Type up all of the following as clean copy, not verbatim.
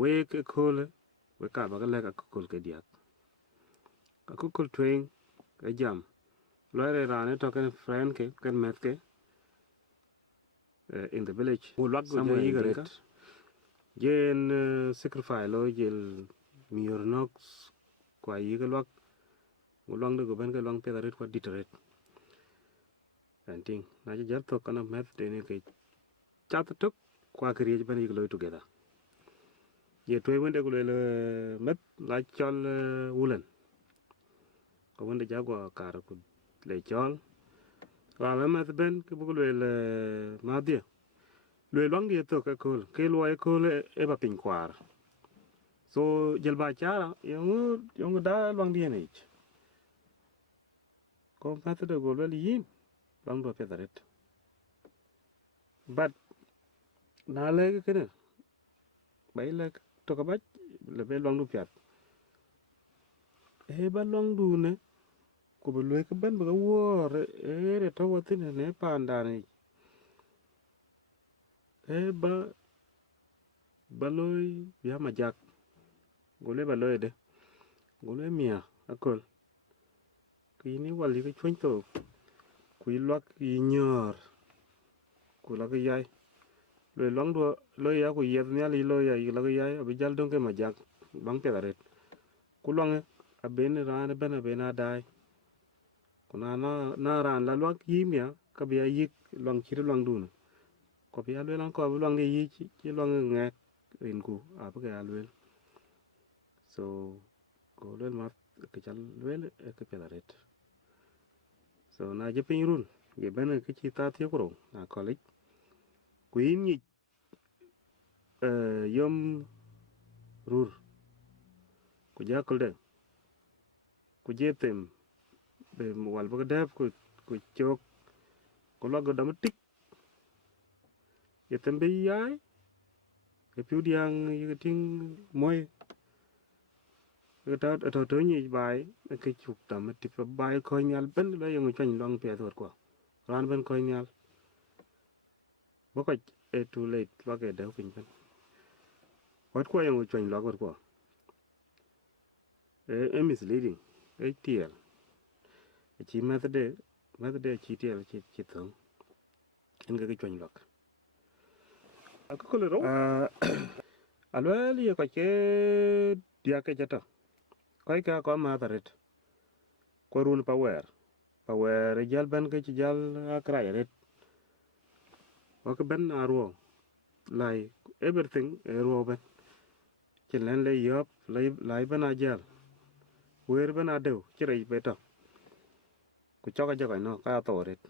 we ke kole we ka ba le ka kol ke dia ka kol twing ke jam lo re rane to ken friend ke ken met ke in the village somewhere in Dinka jen sacrifice lo jel mior nox kwa yiga lok ngulong de go ben ke long pe ret kwa ditret and thing na je to kana met de ne ke chat tok kwa kriye ben yig lo together ye toy wende go le met la chol wulen ko wende jagwa kar ku le chol wa met ben ke bu le ma dia le long ye to ke lo ko e ba pin kwar so jel ba chara yung da long dia ne ko met de go le yin long do pe daret but na le ke ne bai le to ka ba le be long du pyat e ba long du ne ko be le ke ben ba wo re to wo tin ne pa nda ne e ba loy ya ma jak gole ba loy de gole mia akol ki ni wali ke chun to ku lok yi nyor ku la ke yai le long do lo ya ku yed nya li lo ya yi la ke yai abi jal don ke ma jak bang pe ret ku long a ben ran ben a ben a dai ku na ran la lok yi mia ka bi yi long chi long dun ko bi a le long ko long de yi chi long ngek rin ku a ba ke a le so go le ma ke chal le ke pe ret so na je pin run ge ben ke chi ta ti ko na college ku yin ni yom rur ku ja kol de ku je tem be mo wal ba def ku chok ku lo go dam tik ye tem be yai ke piu diang ye ting moy ke ta to ni bai ke chuk tam ti pa bai ko nyal ben lo yung chen long pe tor ko ran ben ko nyal bo ko e too late ba ke de pin ben wat ko yung chen lo ko e misleading e tiel chi method chi tiel chi thong en ga chwen lok ko le ro alwel ye ko ke dia ke jata ko ka ko ma taret ko run power jal ban ke jal akra ret o ke ben aro like everything ro ben chi len le yop lai ben a jal wer ben a dew chi rei beta ku choka jaga no ka to ret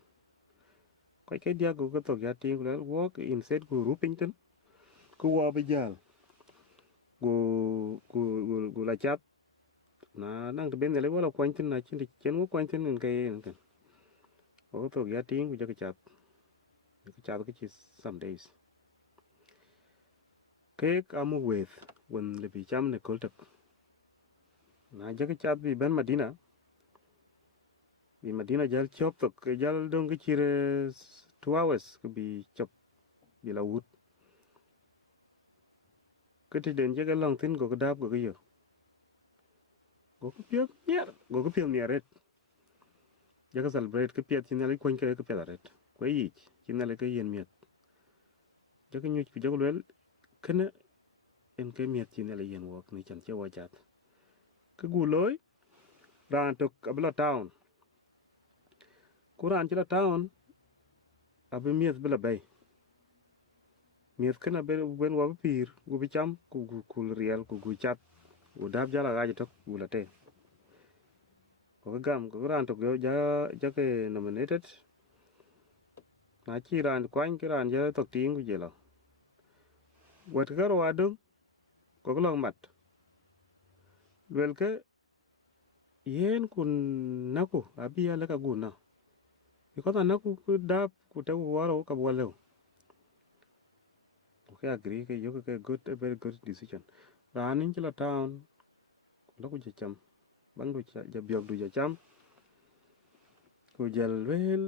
ko ke dia go to ya ting le walk instead ku rupin ten ku wa be jal gu la chat na nang to ben le wala kwan tin na chin chen wo kwan tin en kai en kan o to ya ting gu ja ka chat ke chi some days ke amu with when le bi cham ne kol tak na ja ka chat bi ben madina jal chop to ke jal dong ke chire 2 hours ke bi chop bi la wut ke ti den je ga long tin go ga dab go ga yo go ko pio mier ret ja ka celebrate ke piet chin le kwan ke pia ret ko yi chin le ke yen miet ja ka nyu ku ja ko le kana en ke miet chin le yen wok ni chan che wa chat ke gu loy ran to abla town ku ran chila town abi miet bla bay miet kana ben wa pir gu bi cham ku riel ku gu chat gu dab jala ga to gu la te ko gam ko ran to ja ke nominated na chi ran kwan ke ran ja to ting gu je lo wat ga ro adung ko long mat wel ke yen kun naku abi ya la ka gu na because naku ku dab ku te waro ka bo le okay agree ke yo ke good a very good decision ran in chila town lo ku je cham bang du ja biok du ja cham ku jal wel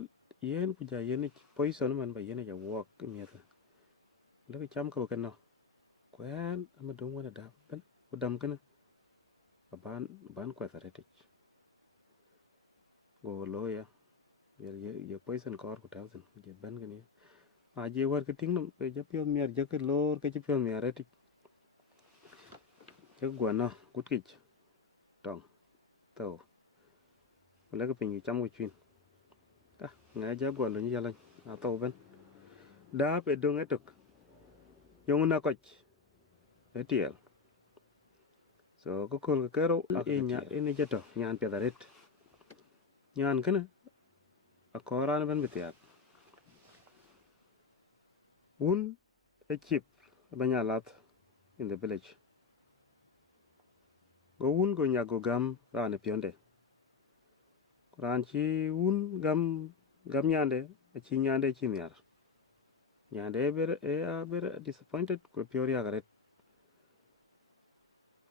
yen ku ja yen poison man ba yen ja walk mi ta lo ke cham ko ke no Kwen ama dong wana da ben udam kana ban kwa tharetic go loya ye poison kor ku tawsen je ben gani a je war ke tingnum je pio mier je ke lor ke je pio mier etic je gwana kutkich tong taw wala ke pinyu cham ku chin ta nga ja go lo ni yalan a taw ben da pe dong etok yong na koch etiel so ko kol ke kero e nya ene jeto nyan pe daret nyan kana a koran ben bitiat un a chip banyalat in the village go un go nya go gam ran pionde ran chi un gam nyande a chi nyande chi miar nyande ber disappointed ko pioria garet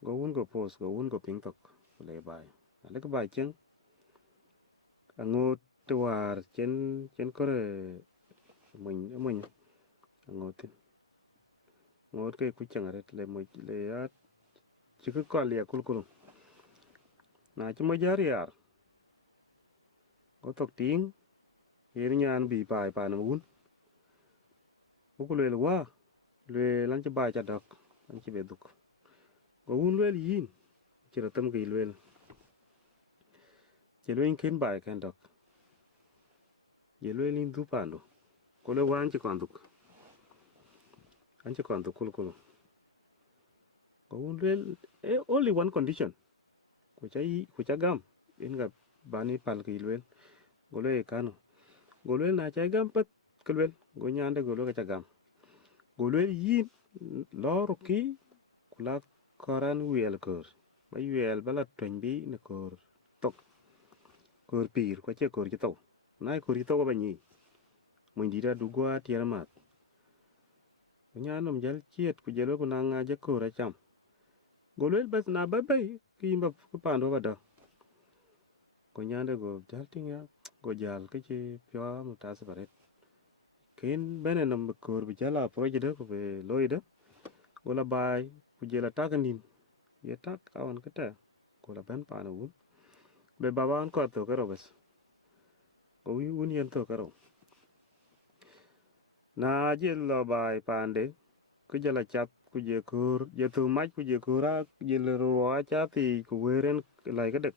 go un go pos go un go ping tok le bai ale ko bai chen angot war chen kore mun angotin ngot ke ku changaret le mo le ya chi ko le kul na chi mo jar yar go tok ting yer nyan bi bai pa na un ku le wa le lan chi bai cha dok lan chi be duk go un le yin chi ra tam ki le chi le ken bai kan dok ye le lin du pa no ko le wan chi kon duk an chi kon duk kul go un le only one condition ku cha gam in ga bani pal ki le go le kanu go le na cha gam pat kelwel go nyande go le cha gam go le yin lor ki kula koran wiel kor ba wiel bala twen bi ne kor tok kor pir ko che kor to na kor to ba ni mun dira du gwa tiara mat nya nom jal chiet ku jelo ku na nga je kor cham go le bas na ba bai ki ba ko pando ba da ko nyande go jal tinga go jal ke che pyo mu ta separet ken bene nom kor bi jala project ko be loida go la bai ku jela takanin ye tak awan kata ko la ben pa na un be baba an ko to karo bes ko wi un yen to karo na je lo bai pande ku jela chat ku je kur je tu mai ku je kura je le ro a cha ti ku weren lai ka dek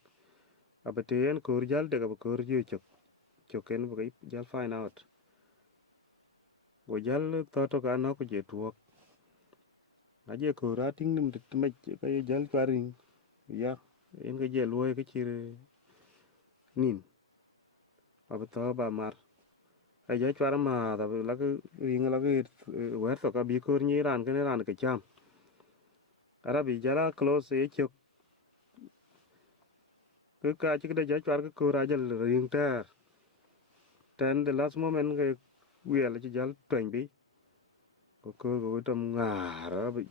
abaten kur jal de ka kur je chok choken bu jal find out go jal to ka no ku je tuok na je kura ting nim de mai ka jal paring ya en ga je loy ka chire nin abato ba mar ai giờ cho mà tại vì là cái riêng là cái quét rồi cái bị cơ như ran cái này ran cái cham ara bị giờ là close ấy chụp cái chỉ cái giờ cho cái cơ ra giờ riêng ta then the last moment cái quỷ là chỉ giờ tuyển bị có cơ có trong ngà đó bị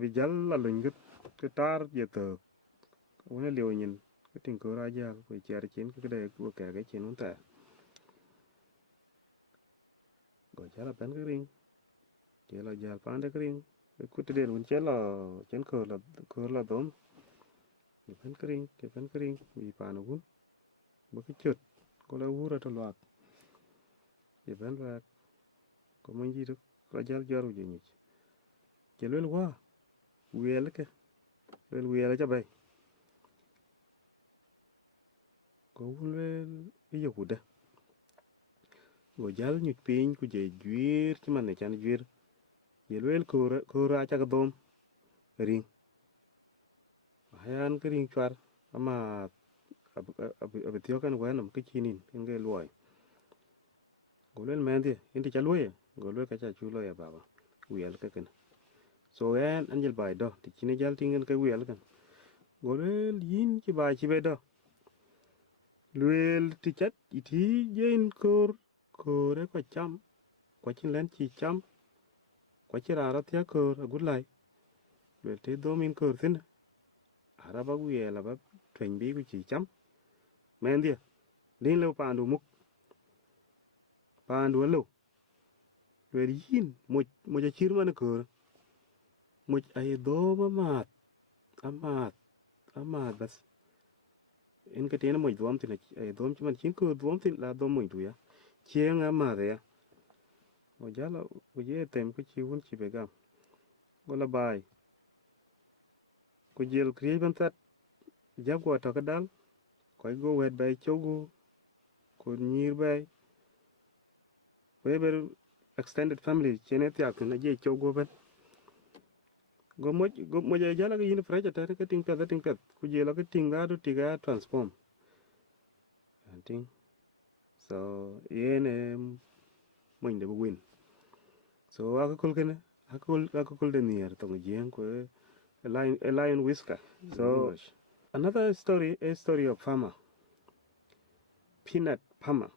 bị giờ là lình cái tar giờ tờ cái liều nhìn cái tình cơ ra giờ cái chơi chiến cái đây của cái chiến nó ta rồi giờ là bán cái riêng chỉ là giờ bán cái riêng cái cút tiền mình chế là chén cơ là tóm cái bán cái riêng bị phá nó cũng một cái chốt có là u ra thôi loạt cái bán ra có mấy gì đó có giờ rồi nhỉ chỉ lên qua quê là cái lên quê là cho bay có lên cái gì đó rồi giờ nhịp pin của chị duyệt chứ mà này chẳng duyệt chỉ lên cơ ra cho cái tôm riêng hai ăn cái riêng choar ama abitiyo kan wa nam kachinin inge luai golel mendi inti chalwe golel kacha chulo ya baba wiel ka kan so en angel bai do ti chine jal tingen ka wiel kan golel yin ki bai chi be do luel ti chat iti jen kore ko cham ko chin len chi cham ko chi ra tia kor gulai luel te do min kor tin araba wiel aba twen bi ku chi cham mendi din lo pandu muk pandu lo lwe yin mo ja chir man ko mo ay do amat bas en ka tena mo dom tin ay dom man chin ko dom tin la dom mo du ya chieng amat ya o jala o ye tem ko chi won chi be gam gola bai ko jel kri ban tat jagwa to ka dal ko go wet bay chogu ko nyir bay we ber extended family chene tiak na je chogu ben go mo ja jala ga yin freja ta ka ting pet ku jela ka ting da do tiga transform ting so yene mo inde bu win so akakul kene akakul de nier to jeng ko a lion whisker so another story, a story of farmer peanut farmer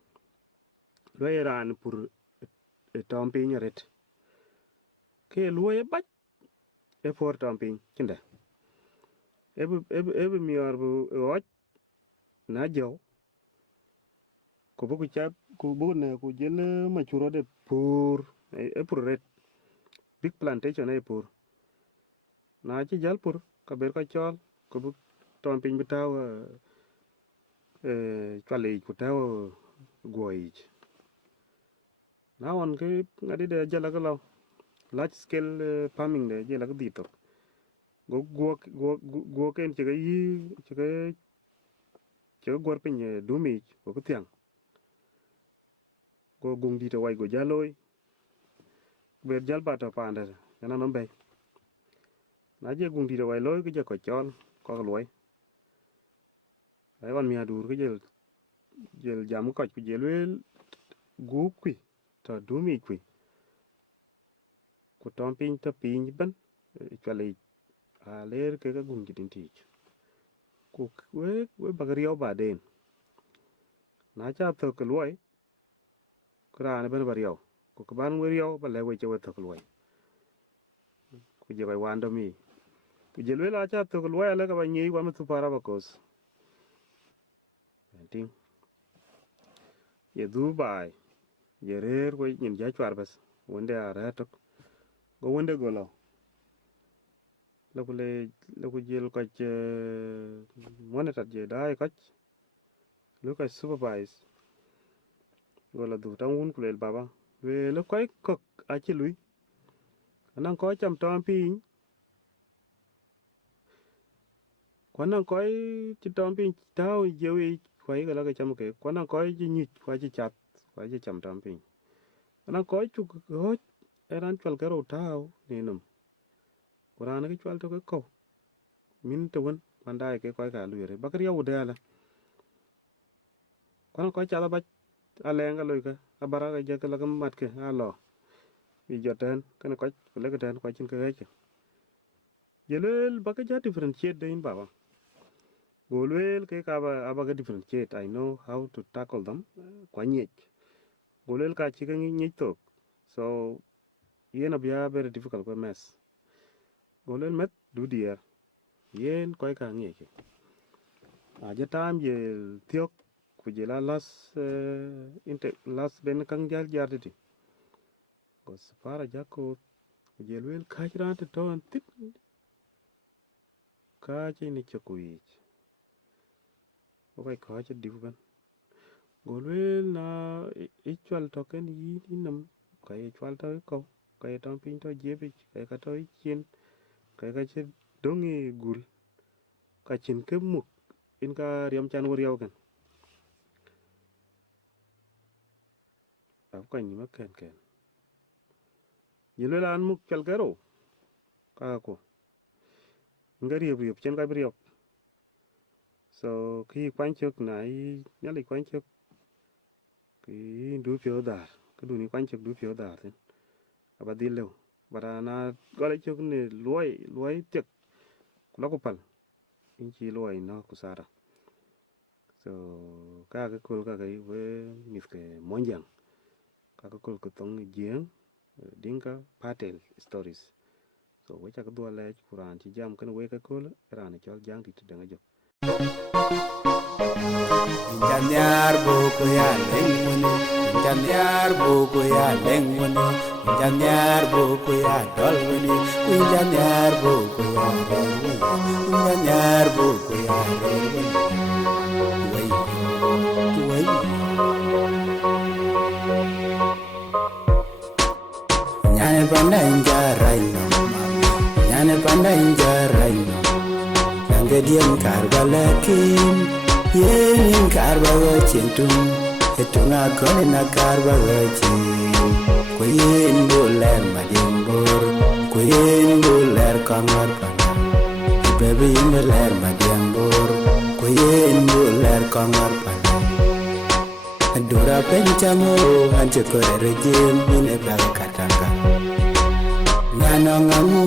loye ran pur tom piny ret ke luoye bach e for tom piny kinde ebe mior bu oj na jo ko bu chap ku bu ne ku jele machuro de pur e pur ret big plantation e pur na chi jal pur ka ber ka chol ko bu tom piny bitaw chwale ku taw goich na on ke ngadi de jala ka law large scale farming de jela ka dito go ken chega yi chega gor pin dumi ko tiang go gung dito wai go jaloi ber jal bata panda kana no be na je gung dito wai loy ko je ko chol ko loy ai on mi adur ko jel jam ko ku jelwel gu kwi to dumi kwi ku tom pin to pin ban chwale a ler ke ga gung jitin tich ku we bagariyo baden na cha to ko loy kra ban bariyo ku ka ban weriyo ba le we che we to ko loy ku je ko wando mi ku jelwel a cha to ko loy ale ka ba nyi wa mu tu para ba kos ting ye dubai ye rer ko nyin ja chwar bas wonde a retok go wonde go lo ku jel ko che monitor je dai ko lo ka supervise go la du tan won ku le baba we lo koy ko a chi lui anan ko cham tom pin ko nan ko chi tom pin taw je we ko ga la ka cham ke ko nan ko chi nyi ko chi chat ko chi cham tom pin anan ko chu ko eran chwal ka ro taw ni num qur'an ke chwal to ko min to won manda ke ko ka lu re bakari yawu de ala ko ko cha ba alenga loy ka abara ga je ka la mat ke alo bi joten kan ko le ka ten ko chin ka ke jelel ba ka ja differentiate de in baba golwel ke ka ba aba ga differentiate I know how to tackle them kwa nyech golwel ka chi ka nyech to so yen abia very difficult ko mess golwel met du dier yen ko ka ngeke a je tam je thiok ku je la inte las ben kan jar jar ti ko para jako ku je lwel ka ran te ton tit ka che ni chokuich o kai ka che diu ban go lwel na ichwal to ken yi ni nam ka ichwal to ko ka ton pin to je bi ka to chin ka che dongi gul ka chin ke muk in ka riam chan wor yaw kan ab ka ni ma ken yelwel an muk chal garo ka ko ngari riep chen ka riep so ki kwan chok na I nyali kwan chok ki du pyo dar ka du ni kwan chok du pyo dar tin aba dilew bara na gole chok ni loy tek kula ko pal in chi loy no kusara so ka ka kul ka kai we mis ke monjang ka ka kul ko tong jeng dinka patel stories so we cha ka do le kuran chi jam kan we ka kul ran chol jang ti de nga jo Janyar boko ya lengwani, janyar boko ya lengwani, janyar boko ya dolwani, janyar boko ya lengwani, janyar boko ya lengwani. Wait. Nyane panda injaraino, nyane panda injaraino, nangedian karbalakin. Yen karba chentum etunga kone na karba chen ko yen dolar madiambor ko yen dolar kamar pana bebe yen dolar madiambor ko yen dolar kamar pana adora penchamo anje ko rejem ine ba katanga nana ngamu